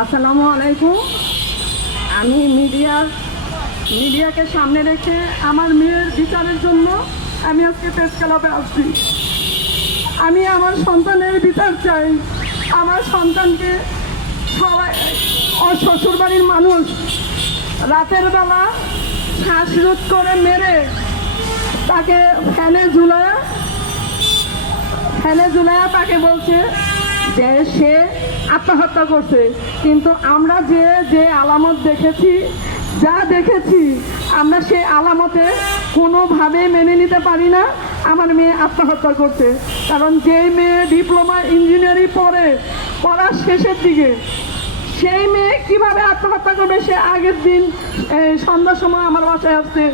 আসসালামু আলাইকুম। আমি মিডিয়াকে সামনে রেখে আমার মেয়ের বিচারের জন্য আমি আজকে প্রেস ক্লাবে আসছি। আমি আমার সন্তানের বিচার চাই। আমার সন্তানকে সবাই শ্বশুরবাড়ির মানুষ রাতের বেলা শ্বাসরোধ করে মেরে তাকে ফ্যানে ঝুলায়া তাকে বলছে যে সে আত্মহত্যা করছে। কিন্তু আমরা যে আলামত দেখেছি, আমরা সে আলামতে কোনোভাবে মেনে নিতে পারি না আমার মেয়ে আত্মহত্যা করছে। কারণ যে মেয়ে ডিপ্লোমা ইঞ্জিনিয়ারিং পড়ার শেষের দিকে, সেই মেয়ে কিভাবে আত্মহত্যা করবে? সে আগের দিন সন্ধ্যার সময় আমার বাসায় আসছে,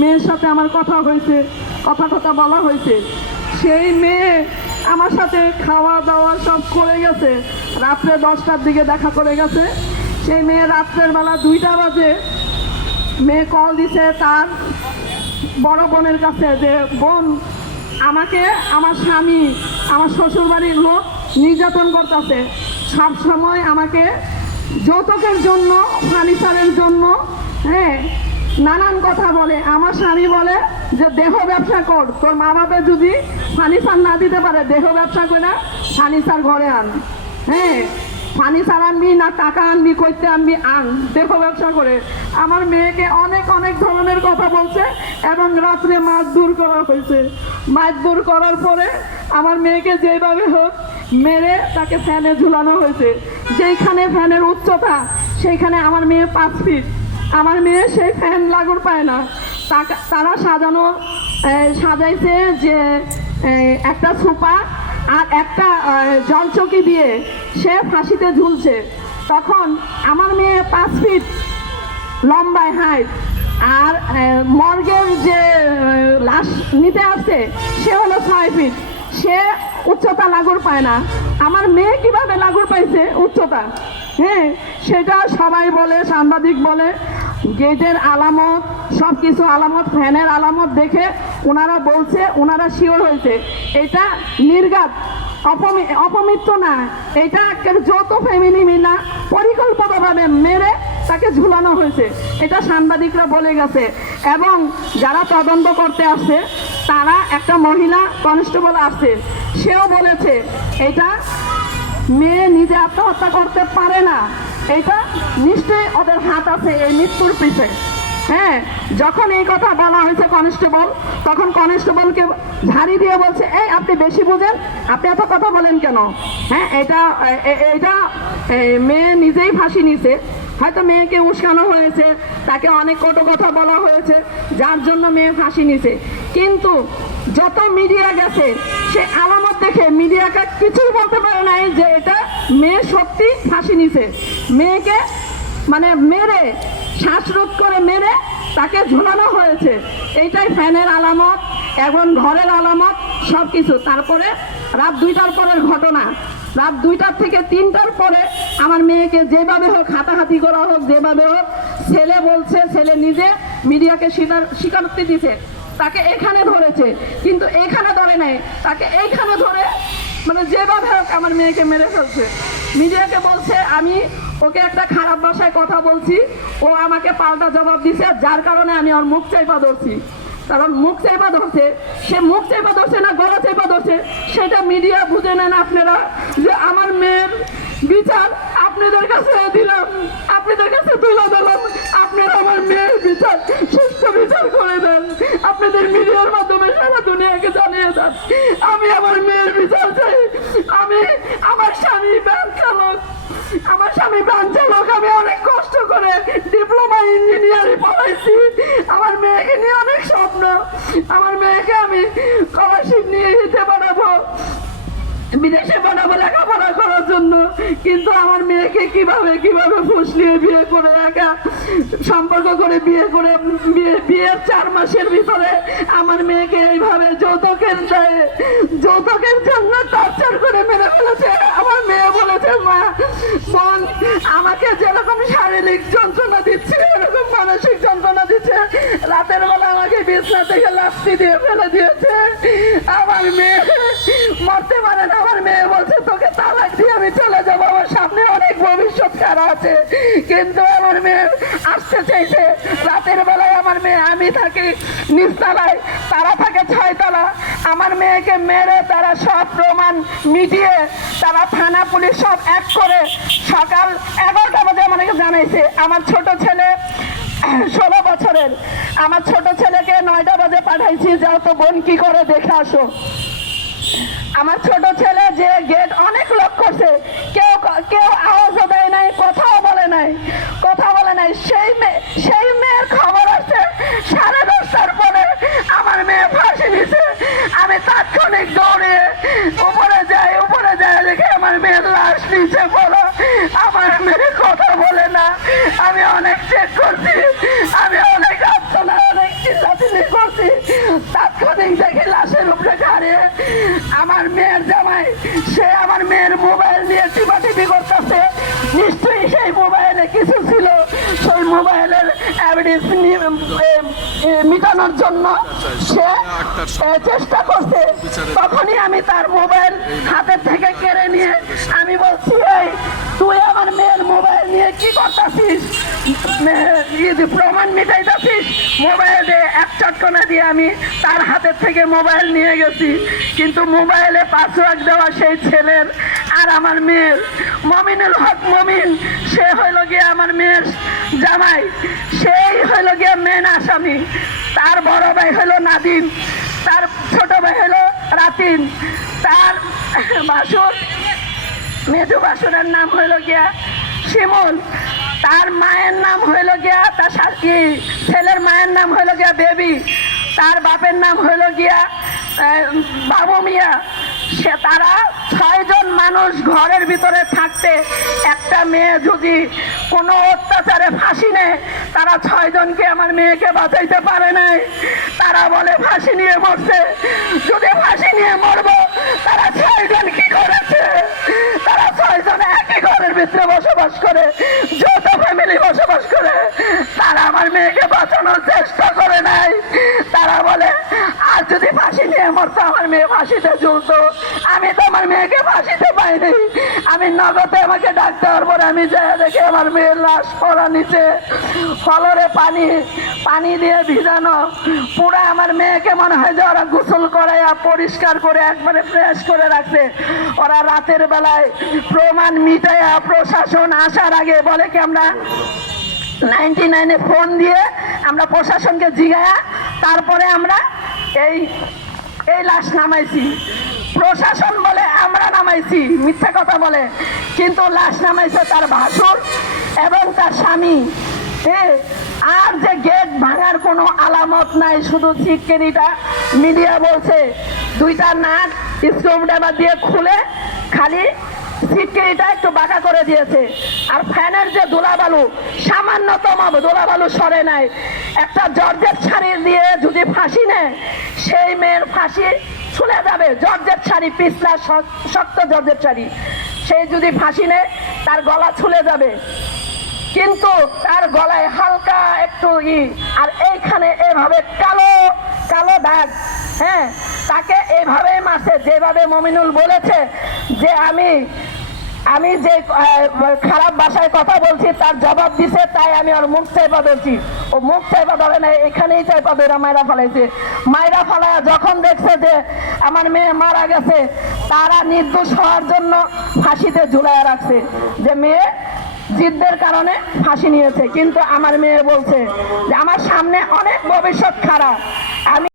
মেয়ের সাথে আমার কথা বলা হয়েছে। সেই মেয়ে আমার সাথে খাওয়া দাওয়া সব করে গেছে। রাত্রে 10টার দিকে দেখা করে গেছে। সেই মেয়ে রাত্রের বেলা 2টা বাজে মেয়ে কল দিছে তার বড় বোনের কাছে যে বোন, আমাকে আমার স্বামী, আমার শ্বশুরবাড়ির লোক নির্যাতন করতেছে। সবসময় আমাকে যৌতুকের জন্য, ফার্নিচারের জন্য, নানান কথা বলে। আমার স্বামী বলে যে দেহ ব্যবসা কর, তোর মা বাবা যদি ফার্নিচার না দিতে পারে দেহ ব্যবসা করে ফার্নিচার ঘরে আন। ফার্নিচার আনবি না টাকা আনবি, কইতে আনবি আন, দেহ ব্যবসা করে। আমার মেয়েকে অনেক ধরনের কথা বলছে এবং রাত্রে মারধর করা হয়েছে। মারধর করার পরে আমার মেয়েকে যেভাবে হোক মেরে তাকে ফ্যানে ঝুলানো হয়েছে। যেইখানে ফ্যানের উচ্চতা সেইখানে আমার মেয়ে 5 ফিট। আমার মেয়ে সেই ফ্যান লাগুর পায় না। তারা সাজাইছে যে একটা সোফা আর একটা জলচকি দিয়ে সে ফাঁসিতে ঝুলছে। তখন আমার মেয়ে 5 ফিট লম্বায় হাইট, আর মর্গের যে লাশ নিতে আসছে সে হলো 6 ফিট। সে উচ্চতা লাগুর পায় না। আমার মেয়ে কিভাবে লাগুর পাইছে উচ্চতা? সেটা সবাই বলে, সাংবাদিক বলে, গেটের আলামত, সব কিছু আলামত, ফ্যানের আলামত দেখে ওনারা বলছে, ওনারা শিওর হয়েছে এটা নির্ঘাত, অপমৃত্যু না, এটা যত ফ্যামিলি মিলা পরিকল্পিতভাবে মেরে তাকে ঝুলানো হয়েছে। এটা সাংবাদিকরা বলে গেছে। এবং যারা তদন্ত করতে আসছে তারা, একটা মহিলা কনস্টেবল আসছে, সেও বলেছে এটা মেয়ে নিজে আত্মহত্যা করতে পারে না, এটা নিশ্চয়ই ওদের হাত আছে এই মৃত্যুর পিছে। যখন এই কথা বলা হয়েছে কনস্টেবল, তখন কনস্টেবলকে ঝাড়ি দিয়ে বলছে, এই আপনি বেশি বুঝেন, আপনি এত কথা বলেন কেন? এটা মেয়ে নিজেই ফাঁসি নিছে। হয়তো মেয়েকে উস্কানো হয়েছে, তাকে অনেক কটু কথা বলা হয়েছে, যার জন্য মেয়ে ফাঁসি নিছে। কিন্তু যত মিডিয়া গেছে সে আলামত দেখে মিডিয়াকে কিছুই বলতে পারে নাই যে এটা মেয়ে সত্যি ফাঁসি নিছে। মেয়েকে মেরে, শ্বাসরোধ করে মেরে তাকে ঝুলানো হয়েছে। এইটাই ফ্যানের আলামত এবং ঘরের আলামত, সব কিছু। তারপরে রাত 2টার পরের ঘটনা, রাত 2টার থেকে 3টার পরে আমার মেয়েকে যেভাবে হোক হাতাহাতি করা হোক, যেভাবে হোক, ছেলে বলছে, ছেলে নিজে মিডিয়াকে স্বীকারোক্তি দিছে, তাকে এখানে ধরেছে, কিন্তু এখানে ধরে নাই, তাকে এইখানে ধরে যেভাবে হোক আমার মেয়েকে মেরে ফেলছে। মিডিয়াকে বলছে আমি ওকে একটা খারাপ ভাষায় কথা বলছি, ও আমাকে পাল্টা জবাব দিছে, যার কারণে আমি ওর মুখ চাইপা ধরছি। কারণ মুখ চাইপা ধরছে, সে মুখ চাইপা ধরছে না গলা চাইপা ধরছে, সেটা মিডিয়া বুঝে নেন আপনারা। যে আমার মেয়ের বিচার আপনাদের কাছে দিলাম, আপনাদের কাছে তুলে দিলাম, আপনারা আমার মেয়ের বিচার, সুষ্ঠু বিচার করে দেন। আপনাদের মিডিয়ার মাধ্যমে সারা দুনিয়াকে জানিয়ে দেন আমি আমার মেয়ের বিচার চাই। আমার স্বামী ব্যাংক চালক, আমি অনেক কষ্ট করে ডিপ্লোমা ইঞ্জিনিয়ারিং পড়াইছি। আমার মেয়েকে নিয়ে অনেক স্বপ্ন, আমার মেয়েকে আমি স্কলারশিপ নিয়ে যেতে পারবো, বিদেশে পাঠাবো লেখাপড়া করার জন্য। কিন্তু আমার মেয়েকে কিভাবে ফুস নিয়ে বিয়ে করে, একা সম্পর্ক করে বিয়ের 4 মাসের ভিতরে আমার মেয়েকে এইভাবে যৌতুকের জন্য টর্চার করে মেরে ফেলেছে। আমার মেয়ে বলেছে, মা বোন আমাকে যেরকম শারীরিক যন্ত্রণা দিচ্ছে এরকম মানসিক যন্ত্রণা দিচ্ছে। রাতের বেলা আমাকে বিছনা থেকে লাফি দিয়ে ফেলে দিয়েছে। আমার মেয়ে মরতে পারে না। আমার মেয়ে বলছে তোকে তালাক দিয়ে আমি চলে যাবো, আমার সামনে অনেক ভবিষ্যৎ খারাপ আছে। কিন্তু আমার মেয়ে আসতে চাইছে। রাতের বেলায় আমার মেয়ে, আমি থাকি নিচতলায়, তারা থাকে 6 তলা। আমার মেয়েকে মেরে তারা সব প্রমাণ মিটিয়ে তারা থানা পুলিশ সব এক করে সকাল 11টা বাজে আমাকে জানাইছে। আমার ছোট ছেলে 16 বছরের, আমার ছোট ছেলেকে 9টা বাজে পাঠাইছি, যাও তো বোন কি করে দেখে আসো। আমার ছোট ছেলে যে গেট অনেক লোক করছে, কেউ কেউ আওয়াজও দেয় নাই, কথাও বলে নাই, সেই মেয়ের খবর আছে 10:30টার পরে আমার মেয়ে ফাঁসি দিছে। আমি তাৎক্ষণিক দৌড়ে উপরে যাই দেখে আমার মেয়ের লাশ নিচে পড়া। আমার মেয়ে কথা বলে না। আমি অনেক চেক করছি, আমি অনেক আত্মনা, অনেক চিল্লাচিল্লি করছি। তাৎক্ষণিক দেখি লাশের উপরে ঘাড়ে আমার মেয়ের জামাই, সে আমার মেয়ের মোবাইল নিয়ে টিপাটিপি করতেছে। নিশ্চয়ই সেই মোবাইলে কিছু ছিল, সেই মোবাইলের এভিডেন্স মিটানোর জন্য সে চেষ্টা করছে। তখনই আমি তার মোবাইল হাতের থেকে কেড়ে নিয়ে আমি বলছি, এই তুই আমার মেয়ের মোবাইল নিয়ে কি করতেছিস, প্রমাণ মিটাইতেছিস? মোবাইলে এক চটকনা দিয়ে আমি তার হাতের থেকে মোবাইল নিয়ে গেছি। কিন্তু মোবাইলে পাসওয়ার্ড দেওয়া সেই ছেলের আর আমার মেয়ের, মমিনুল হক মমিন, সে হইল গিয়ে আমার মেয়ের জামাই, সেই হইল গিয়ে মেন আসামি। তার বড় ভাই হলো নাদিম, তার ছোট ভাই হলো রাতিন, তার বাসুর মেজু বাসুরের নাম হইল গিয়া শিমুল, তার মায়ের নাম হইল গিয়া, তার ছেলের মায়ের নাম হইল গিয়া বেবি, তার বাপের নাম হইল গিয়া বাবু মিয়া। সে তারা 6 জন মানুষ ঘরের ভিতরে থাকতে একটা মেয়ে যদি কোনো অত্যাচারে ফাঁসি নেয়, তারা 6 জনকে আমার মেয়েকে বাঁচাইতে পারে নাই। তারা বলে ফাঁসি নিয়ে মরছে। যদি ফাঁসি নিয়ে মরবো, তারা 6 জন কি করেছে? তারা 6 জন একই ঘরের ভিতরে বসবাস করে, যৌথ ফ্যামিলি বসবাস করে। তারা আমার মেয়েকে বাঁচানোর চেষ্টা করে নাই। তারা বলে আর যদি ফাঁসি নিয়ে মরতো, আমার মেয়ে ফাঁসিতে ঝুলতো। আমি তো আমার মেয়েকে ফাঁসিতে পাইনি। আমি নগদে আমাকে ডাকতে পারবো না। আমি যাই দেখে আমার মেয়ের লাশ পড়া নিচে, ফলরে পানি দিয়ে ভিজানো। পুরা আমার মেয়েকে মনে হয় যে ওরা গোসল করাইয়া পরিষ্কার করে একবারে ফ্রেশ করে রাখছে। ওরা রাতের বেলায় প্রমাণ মিটাইয়া প্রশাসন আসার আগে বলে কি আমরা 99-এ ফোন দিয়ে আমরা প্রশাসনকে জিগায়া তারপরে আমরা এই লাশ নামাইছি। প্রশাসন বলে আমরা নামাইছি, মিথ্যা কথা বলে। কিন্তু লাশ নামাইছে তার ভাসুর এবং তার স্বামী। আর যে গেট ভাঙার কোনো আলামত নাই, শুধু সিকিউরিটা মিডিয়া বলছে 2টা নাট স্ক্রুড্রাইভার দিয়ে খুলে খালি সিটকেটা একটু বাঁকা করে দিয়েছে। আর ফ্যানের যে ধুলাবালু, সামান্যতম ধুলাবালু সরে নাই। একটা জর্জেট শাড়ি দিয়ে যদি ফাঁসি নেয়, সেই মেয়ের ফাঁসি ছুলে যাবে। জর্জেট শাড়ি, পিছলা শক্ত জর্জেট শাড়ি, সে যদি ফাঁসি নেয় তার গলা ছুলে যাবে। কিন্তু তার গলায় হালকা একটু আর এইখানে এভাবে কালো কালো দাগ। হ্যাঁ, তাকে এইভাবেই মারছে যেভাবে মমিনুল বলেছে যে আমি যে খারাপ ভাষায় কথা বলছি তার জবাব দিছে, তাই আমি ওর মুখ চাইপা ধরছি। ও মুখ চাইপা ধরে নাই, এখানেই চাইপা ধরে মাইরা ফেলাইছে। মাইরা ফেলায় যখন দেখছে যে আমার মেয়ে মারা গেছে, তারা নির্দোষ হওয়ার জন্য ফাঁসিতে ঝুলাইয়া রাখছে, যে মেয়ে জিদ্দের কারণে ফাঁসি নিয়েছে। কিন্তু আমার মেয়ে বলছে যে আমার সামনে অনেক ভবিষ্যৎ খারাপ। আমি